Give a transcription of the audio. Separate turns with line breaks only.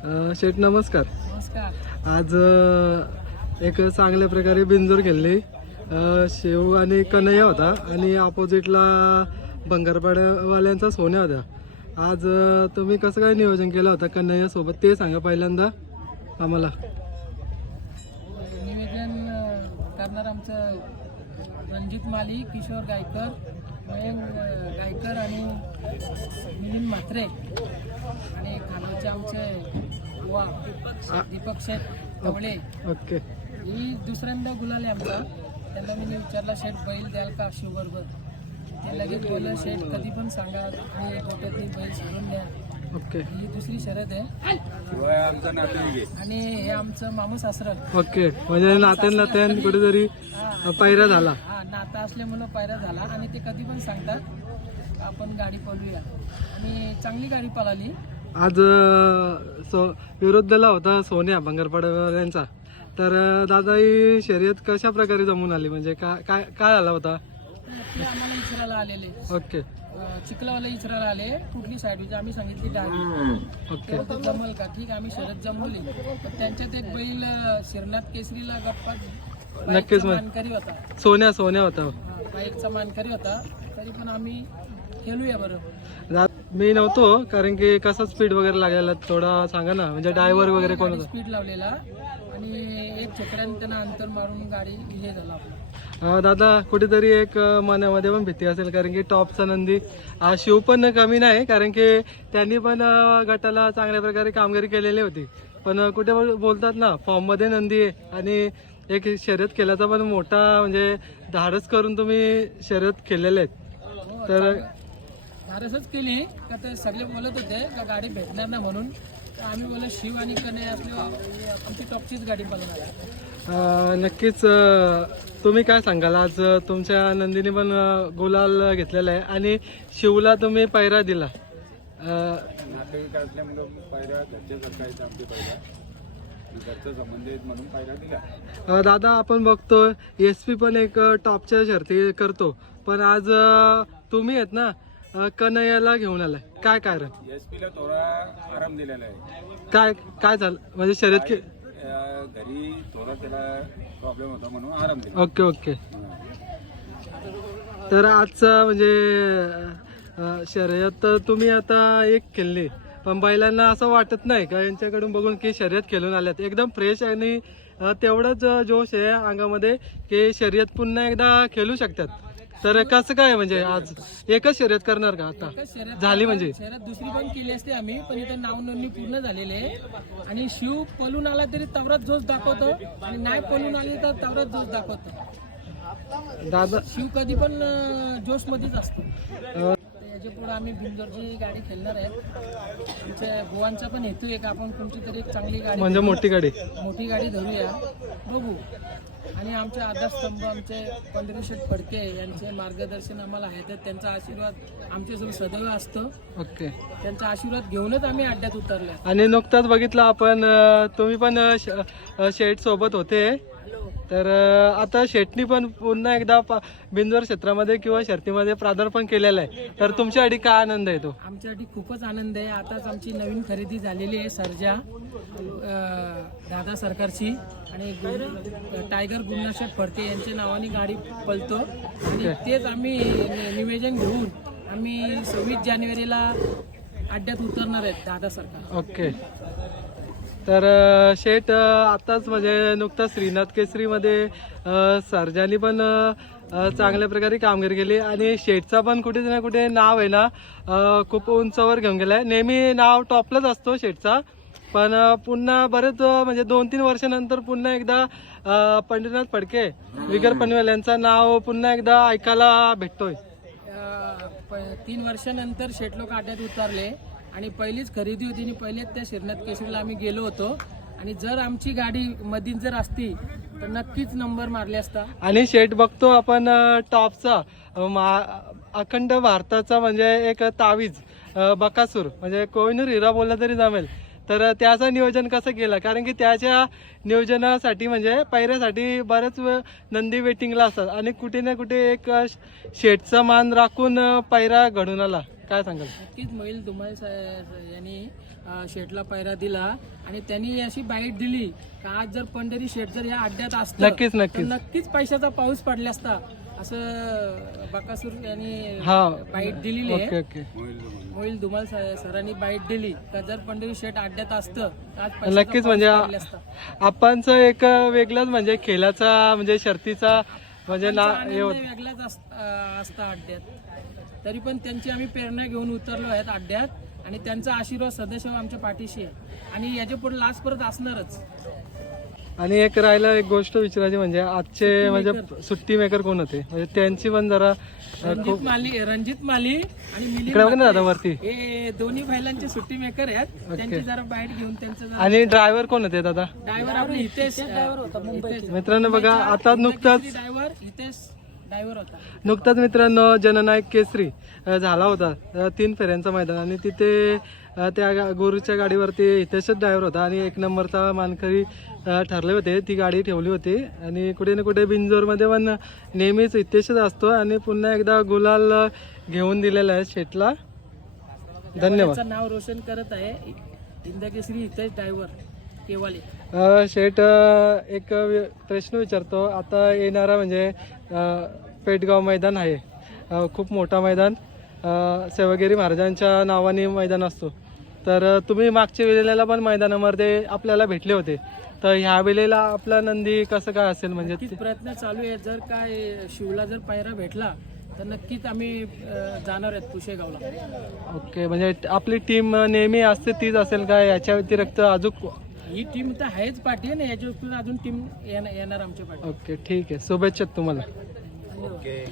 शेठ नमस्कार.
नमस्कार.
आज अ, एक चांगल्या प्रकारे बिंजोर खेळली अ, शेव आणि कन्हैया होता आणि ऑपोजिटला भंगारपाड्यावाल्यांचा सोन्या होता आज अ, तुम्ही कसं काय नियोजन केलं होतं कन्हैया सोबत? ते सांगा पहिल्यांदा आम्हाला.
निवेदन अं, करणार आमचं रणजित माली किशोर गायकर मयंक अं, गायकर आणि मिलिंद म्हात्रे आणि खानाचे आमचे वा दीपक शेठ कवळे
ओके.
ही दुसऱ्यांदा गुलाल आमचा. त्यांना मी विचारला शेठ बैल द्याल का शिवबरोबर? ते लगेच बोललं शेठ कधी पण सांगा आणि गोट्यातली बैल सांगून द्या.
ओके.
ही दुसरी शरद आहे. आणि हे आमचं मामू सासरं.
ओके. म्हणजे नात्यान नात्यान कुठेतरी पैरा झाला.
हा नाता असल्यामुळं पायरा झाला आणि ते कधी पण सांगतात. आपण गाडी पळूया आणि चांगली गाडी पळाली.
आज अ, सो विरोधला होता सोन्या भंगारपाड्यावाल्यांचा तर अ, दादा ही शर्यत कशा प्रकारे जमून आली? म्हणजे काय काय काय आला होता?
ते आम्हाला इचरायला आलेले.
ओके.
अं, चिखलावाला इचरायला आले कुठली साईड आम्ही सांगितली डावी.
ओके.
तेव्हा तो जमल का? ठीक आहे आम्ही शरद जमवली. पण त्यांच्यात एक बैल अं, श्रीनाथ केसरीला गप्पा
नक्कीच मग.
मानकरी होता.
सोन्या सोन्या होता.
हा, बाईकचा मानकरी होता. तरी पण आम्ही खेळूया बरं
रा- मी नव्हतो कारण की कसा स्पीड वगैरे लागलेला थोडा सांगा ना म्हणजे ड्रायव्हर वगैरे कोण होता?
स्पीड लावलेला आणि एक त्यांना अंतर मारून गाडी हे झाला
दादा कुठेतरी एक मनामध्ये पण भीती असेल कारण की टॉपचा नंदी हा शिव पण कमी नाही कारण की त्यांनी पण गटाला चांगल्या प्रकारे कामगिरी केलेली होती. पण कुठे बोल- बोलतात ना फॉर्ममध्ये नंदी आहे आणि एक शर्यत केल्याचा पण मोठा म्हणजे धाडस करून तुम्ही शर्यत केलेले आहेत.
हो,
तर
धाडसच केली का ते सगळे बोलत होते का गाडी भेटणार ना म्हणून. तर आम्ही बोललो शिव आणि कने असले आमची टॉपचीच गाडी बनवणार
अं, नक्कीच अं, तुम्ही काय सांगाल? आज अं, तुमच्या नंदीने पण अं, गुलाल घेतलेला आहे. आणि शिवला तुम्ही पैरा दिला. अं,
नातेवाईक असल्यामुळे पायऱ्या घरच्यासारखा आहेत आमचे पायऱ्या. घरचं संबंध आहेत म्हणून पायऱ्या दिल्या.
अं, दादा आपण बघतो एस पी पण एक अं, टॉपच्या शर्ती करतो. पण आज अं, तुम्ही आहेत ना कन्हैयाला घेऊन आलाय. काय कारण?
थोडा आराम दिलेला आहे.
काय काय झालं? म्हणजे शर्यत के
अं, घरी थोडा त्याला प्रॉब्लेम होता म्हणून आराम दिला.
Okay okay. तर आजचं म्हणजे अं, शर्यत तर तुम्ही आता एक खेळली. पण बैलांना असं वाटत नाही का? यांच्याकडून बघून की शर्यत खेळून आल्यात. एकदम फ्रेश आणि अं, तेवढंच जोश आहे अंगामध्ये की शर्यत पुन्हा एकदा खेळू शकतात. तर कसं काय म्हणजे आज एकच शर्यत करणार का आता? झाली म्हणजे?
शर्यत दुसरी पण केली असते आम्ही पण इथे नाव नोंदणी पूर्ण झालेली आहे. आणि शिव पळून आला तरी तवरात जोश दाखवतो आणि नाही पळून आली तर तवरात जोश दाखवतो.
दादा
शिव कधी पण जोश मध्येच असतो.
अं,
याच्यापुढे आम्ही बिंदोरची गाडी खेळणार आहेत. आमच्या गोवांचा पण हेतू आहे का आपण कोणती तरी एक चांगली गाडी
म्हणजे मोठी गाडी.
मोठी गाडी धरूया. बघू. आणि आमचे आधारस्तंभ आमचे पंढरीशेठ फडके यांचे मार्गदर्शन आम्हाला आहे तर त्यांचा आशीर्वाद आमच्यासोबत सदैव असतो.
ओके.
त्यांचा आशीर्वाद घेऊनच आम्ही अड्ड्यात उतरले
आणि नुकताच बघितलं आपण अं, तुम्ही पण अं, श- अं, शेठ सोबत होते. तर आता शेटनी पण पुन्हा एकदा बिंजोर क्षेत्रामध्ये किंवा शर्तीमध्ये प्रादार्पण केलेलं आहे. तर तुमच्यासाठी काय आनंद आहे तो?
आमच्यासाठी खूपच आनंद आहे. आताच आमची नवीन खरेदी झालेली आहे सर्जा दादा सरकारची आणि टायगर गुन्हाशेठ फडके यांच्या नावाने गाडी पळतो आणि तेच आम्ही निवेदन घेऊन आम्ही सव्वीस जानेवारीला अड्ड्यात उतरणार आहेत दादा सरकार.
ओके. तर शेठ आताच म्हणजे नुकताच श्रीनाथ केसरीमध्ये सरजानी सर्जानी पण चांगल्या प्रकारे कामगिरी केली आणि शेठचा पण कुठे ना कुठे नाव आहे ना खूप उंचावर घेऊन गेलाय नेहमी नाव टॉपलाच असतो शेठचा पण पुन्हा बरेच म्हणजे दोन तीन वर्षानंतर पुन्हा एकदा पंढरीनाथ फडके विगर पनवेल यांचं नाव पुन्हा एकदा ऐकायला भेटतोय.
प- तीन वर्षानंतर शेठ लोक आड्यात उतरले. आणि पहिलीच खरेदी होती आणि पहिलेच त्या शिरनाथ केसरीला आम्ही गेलो होतो. आणि जर आमची गाडी मधील जर असती तर नक्कीच नंबर मारले असता.
आणि शेट बघतो आपण टॉपचा मा- अखंड भारताचा म्हणजे एक तावीज बकासूर म्हणजे कोहिनूर हिरा बोलला तरी जमेल. तर त्याचं नियोजन कसं केलं? कारण की त्याच्या नियोजनासाठी म्हणजे पायऱ्यासाठी बरेच नंदी वेटिंगला असतात. आणि कुठे ना कुठे एक शेटचा मान राखून पायरा घडून आला. काय सांगाल?
नक्कीच मोहिल धुमाळ सा- यांनी शेटला पैरा दिला आणि त्यांनी अशी बाईट दिली का आज जर पंढरी शेट जर या अड्ड्यात असतं
नक्कीच
तर
नक्कीच.
नक्कीच पैशाचा पाऊस पडला असता असं बकासूर यांनी
हा.
बाईट दिलेली
ओके
आहे
ओके
मोईल धुमाल सरांनी बाईट दिली का जर पंढरी शेट अड्ड्यात असतं तर
नक्कीच म्हणजे. आपणचं एक वेगळंच म्हणजे खेळाचा म्हणजे शर्तीचा म्हणजे ना
त्यांचा
हे
आनंद
होत
वेगळाच अस- अं, असता अड्ड्यात. तरी पण त्यांची आम्ही प्रेरणा घेऊन उतरलो आहेत अड्ड्यात आणि त्यांचा आशीर्वाद सदैव आमच्या पाठीशी आहे. आणि याच्यापुढे लास्ट परत असणारच.
आणि एक राहिलं एक गोष्ट विचारायची म्हणजे आजचे म्हणजे सुट्टी मेकर कोण होते? म्हणजे त्यांची पण जरा
रणजित माली रणजित माली आणि मिलिंद
इकडे बघ ना दादा वरती.
हे दोन्ही बैलांचे सुट्टी मेकर आहेत. त्यांची जरा बाईट घेऊन त्यांचं जरा
आणि ड्रायव्हर कोण होते दादा?
ड्रायव्हर आपले हितेश ड्रायव्हर होता
मित्रांनो बघा आता नुकताच
ड्रायव्हर हितेश ड्रायव्हर होता.
नुकताच मित्रांनो जननायक केसरी अ, झाला होता. अ, तीन फेऱ्यांचा मैदान आणि तिथे अ, त्या गा- गुरुच्या गाडीवरती हितेशच ड्रायव्हर होता आणि एक नंबरचा मानकरी अ, ठरले होते. ती गाडी ठेवली होती आणि कुठे ना कुठे बिंजोरमध्ये पण नेहमीच हितेशच असतो आणि पुन्हा एकदा गुलाल अ, घेऊन दिलेला आहे शेटला. धन्यवाद.
त्याचं नाव रोशन करत आहे. इंदकेश्री हितेश ड्रायव्हर
अ, शेठ अ, एक वि- प्रश्न विचारतो. आता येणारा म्हणजे अ, पेटगाव मैदान आहे. अ, खूप मोठा मैदान. अ, सेवागिरी महाराजांच्या नावाने मैदान असतो. तर अ, तुम्ही मागच्या वेळेला पण मैदानामध्ये आपल्याला भेटले होते. तर ह्या वेळेला आपला नंदी कसं काय असेल म्हणजे
नक्कीच प्रयत्न चालू आहे जर काय शिवला जर पायरा भेटला तर नक्कीच आम्ही अं, जाणार आहेत पुशेगावला.
ओके म्हणजे आपली टीम नेहमी असते तीच असेल का? याच्या व्यतिरिक्त अजून
ही टीम तर आहेच पाठी आणि याच्या अजून टीम येणार आमच्या पाठी.
ओके ठीक आहे. शुभेच्छा तुम्हाला.
ओके